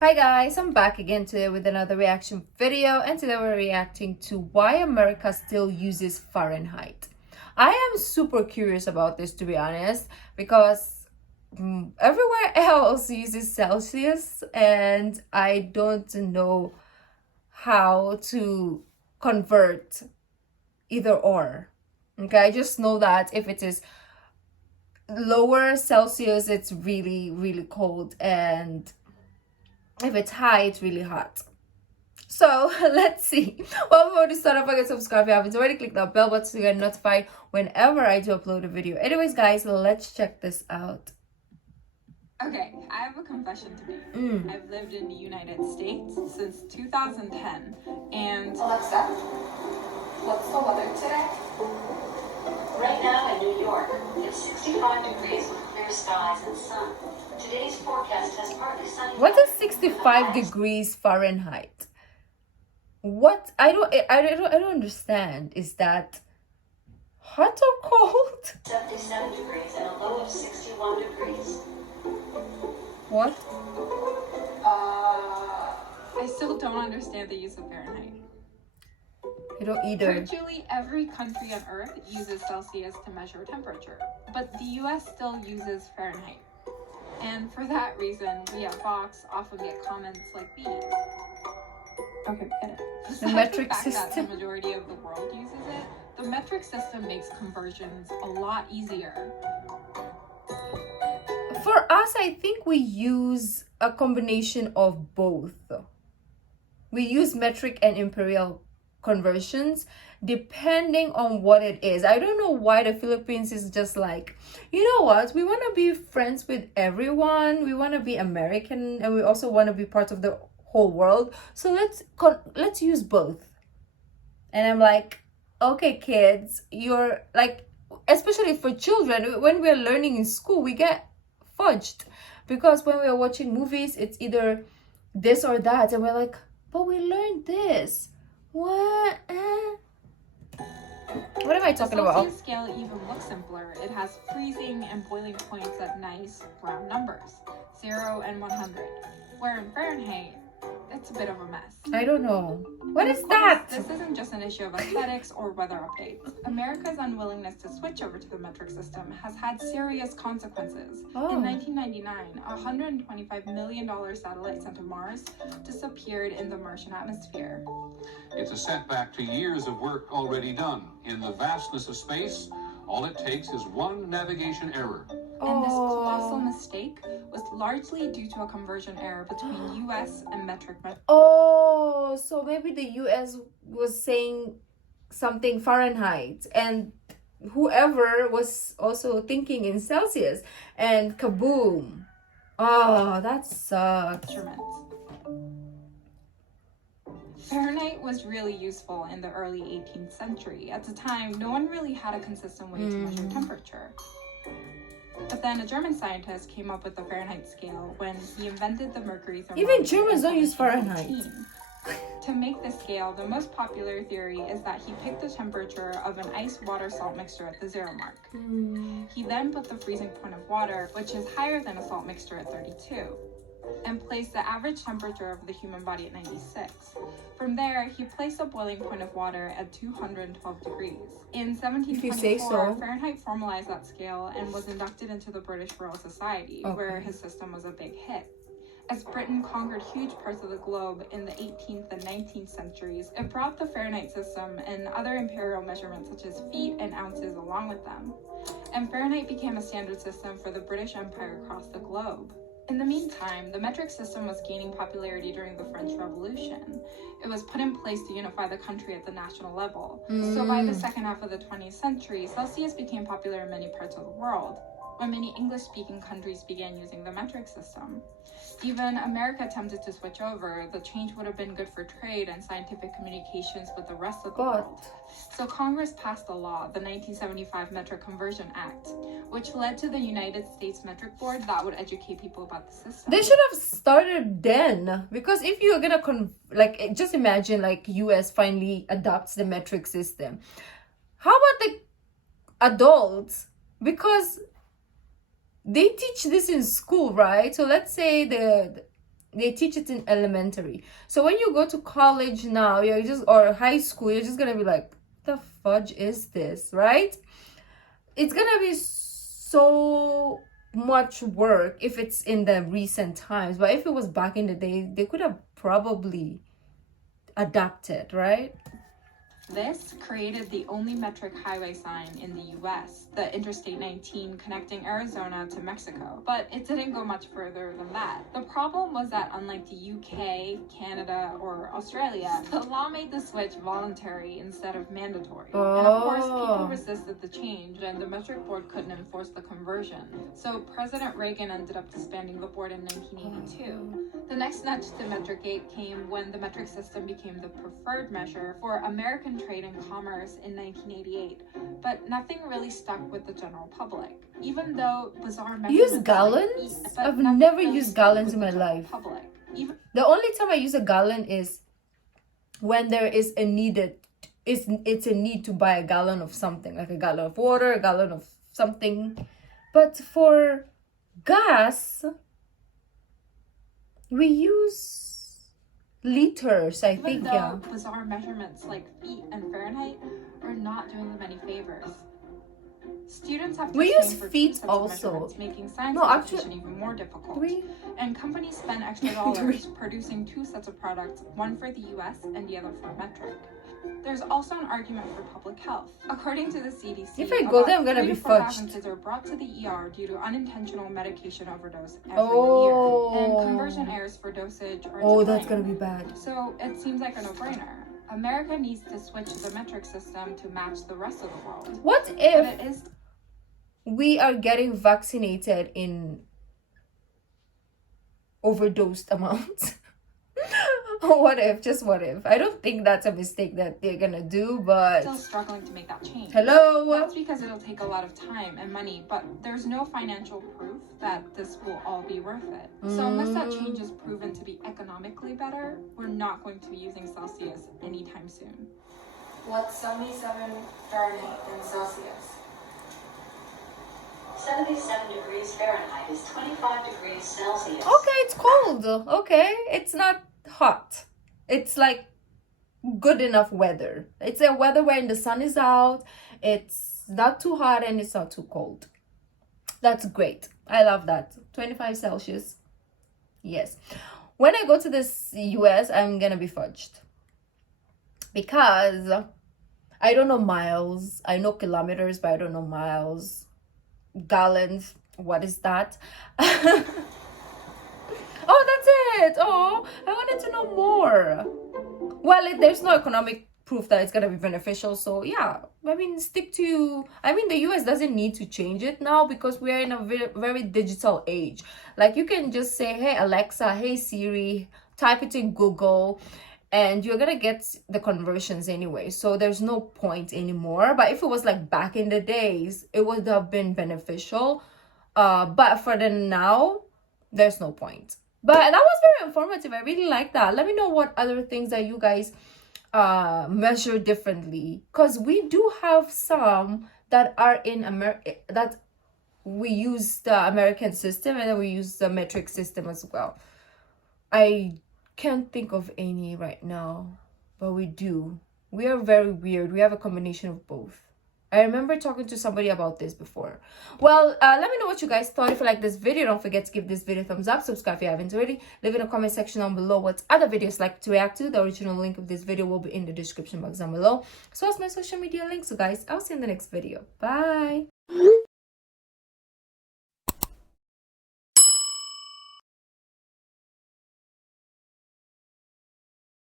Hi guys, I'm back again today with another reaction video, and today we're reacting to why America still uses Fahrenheit. I am super curious about this, to be honest, because everywhere else uses Celsius and I don't know how to convert either or. Okay, I just know that if it is lower Celsius, it's really cold, and if it's high, it's really hot. So let's see. Well, before we start, don't forget to subscribe if you haven't already. Click that bell button so you get notified whenever I do upload a video. Anyways, guys, let's check this out. Okay, I have a confession to make. I've lived in the United States since 2010, and Alexa, what's the weather today? Right now in New York, it's 65 degrees with clear skies and sun. Today's forecast has partly sunny. What is 65 degrees Fahrenheit? What? I don't understand. Is that hot or cold? 77 degrees and a low of 61 degrees. What? I still don't understand the use of Fahrenheit. I don't either. Virtually every country on Earth uses Celsius to measure temperature, but the US still uses Fahrenheit. And for that reason, we at Fox often get comments like these. Okay, get it. The metric fact that system. the majority of the world uses it, the metric system makes conversions a lot easier. For us, I think we use a combination of both. We use metric and imperial conversions depending on what it is. I don't know why the Philippines is just like, you know what, we want to be friends with everyone, we want to be American, and we also want to be part of the whole world, so let's use both. And I'm like, okay kids, you're like, especially for children, when we're learning in school, we get fudged because when we're watching movies, it's either this or that, and we're like, but we learned this. What am I talking about? The Celsius scale even looks simpler. It has freezing and boiling points at nice round numbers, 0 and 100. Where in Fahrenheit, it's a bit of a mess. I don't know. What is Of course, that? This isn't just an issue of aesthetics or weather updates. America's unwillingness to switch over to the metric system has had serious consequences. In 1999, a $125 million satellite sent to Mars disappeared in the Martian atmosphere. It's a setback to years of work already done. In the vastness of space, all it takes is one navigation error. And this colossal mistake was largely due to a conversion error between US and metric. Oh, so maybe the US was saying something Fahrenheit, and whoever was also thinking in Celsius, and kaboom. Oh, that sucks. Fahrenheit was really useful in the early 18th century. At the time, no one really had a consistent way to measure temperature. But then a German scientist came up with the Fahrenheit scale when he invented the mercury thermometer. Even Germans don't use Fahrenheit. To make this scale, the most popular theory is that he picked the temperature of an ice-water-salt mixture at the 0 mark. He then put the freezing point of water, which is higher than a salt mixture at 32, and placed the average temperature of the human body at 96. From there, he placed a boiling point of water at 212 degrees. In 1724, Fahrenheit formalized that scale and was inducted into the British Royal Society, where his system was a big hit. As Britain conquered huge parts of the globe in the 18th and 19th centuries, it brought the Fahrenheit system and other imperial measurements such as feet and ounces along with them. And Fahrenheit became a standard system for the British Empire across the globe. In the meantime, the metric system was gaining popularity during the French Revolution. It was put in place to unify the country at the national level. So by the second half of the 20th century, Celsius became popular in many parts of the world, when many English-speaking countries began using the metric system. Even America attempted to switch over. The change would have been good for trade and scientific communications with the rest of the world. So Congress passed a law, the 1975 Metric Conversion Act, which led to the United States Metric Board that would educate people about the system. They should have started then, because if you're gonna just imagine like US finally adopts the metric system. How about the adults? Because they teach this in school, right? So let's say they teach it in elementary. So when you go to college now, you're just, or high school, you're just gonna be like, the fudge is this, right? It's gonna be so much work if it's in the recent times, but if it was back in the day, they could have probably adapted, right? This created the only metric highway sign in the US, the Interstate 19 connecting Arizona to Mexico, but it didn't go much further than that. The problem was that unlike the UK, Canada, or Australia, the law made the switch voluntary instead of mandatory. And of course, people resisted the change and the metric board couldn't enforce the conversion. So President Reagan ended up disbanding the board in 1982. The next nudge to Metricate came when the metric system became the preferred measure for American trade and commerce in 1988, but nothing really stuck with the general public. Even though bizarre measurements Use gallons? I've never used gallons in my life. The only time I use a gallon is when there is a it's a need to buy a gallon of something, like a gallon of water, a gallon of something. But for gas, we use liters, I think. Yeah. Bizarre measurements like feet and Fahrenheit are not doing them any favors. Students have to use for feet also, making science no, education actually, even more difficult. And companies spend extra dollars producing two sets of products, one for the US and the other for metric. There's also an argument for public health. According to the CDC, if I go there, I'm gonna be 4,000 kids are brought to the ER due to unintentional medication overdose every year. And conversion errors for dosage are that's gonna be bad. So it seems like a no-brainer. America needs to switch the metric system to match the rest of the world. What if we are getting vaccinated in overdosed amounts? What if? Just what if? I don't think that's a mistake that they're gonna do, but still struggling to make that change. Hello. That's because it'll take a lot of time and money, but there's no financial proof that this will all be worth it. So unless that change is proven to be economically better, we're not going to be using Celsius anytime soon. What's 77 Fahrenheit in Celsius? 77 degrees Fahrenheit is 25 degrees Celsius. Okay, it's cold. Okay, it's not hot. It's like good enough weather. It's a weather when the sun is out, it's not too hot and it's not too cold. That's great. I love that. 25 Celsius. Yes. When I go to this US, I'm gonna be fudged. Because I don't know miles. I know kilometers, but I don't know miles. Gallons, what is that? Oh, that's it. Oh, I wanted to know more. Well, there's no economic proof that it's gonna be beneficial, so yeah, I mean, the US doesn't need to change it now because we are in a very, very digital age. Like, you can just say, hey Alexa, hey Siri, type it in Google, and you're gonna get the conversions anyway, so there's no point anymore. But if it was like back in the days, it would have been beneficial, but for the now, there's no point. But that was very informative. I really like that. Let me know what other things that you guys measure differently, because we do have some that are in America that we use the American system, and then we use the metric system as well. I can't think of any right now, but we do. We are very weird. We have a combination of both. I remember talking to somebody about this before. Well, let me know what you guys thought. If you like this video, don't forget to give this video a thumbs up. Subscribe if you haven't already. Leave in the comment section down below what other videos like to react to. The original link of this video will be in the description box down below, so as my social media links. So guys, I'll see you in the next video. Bye.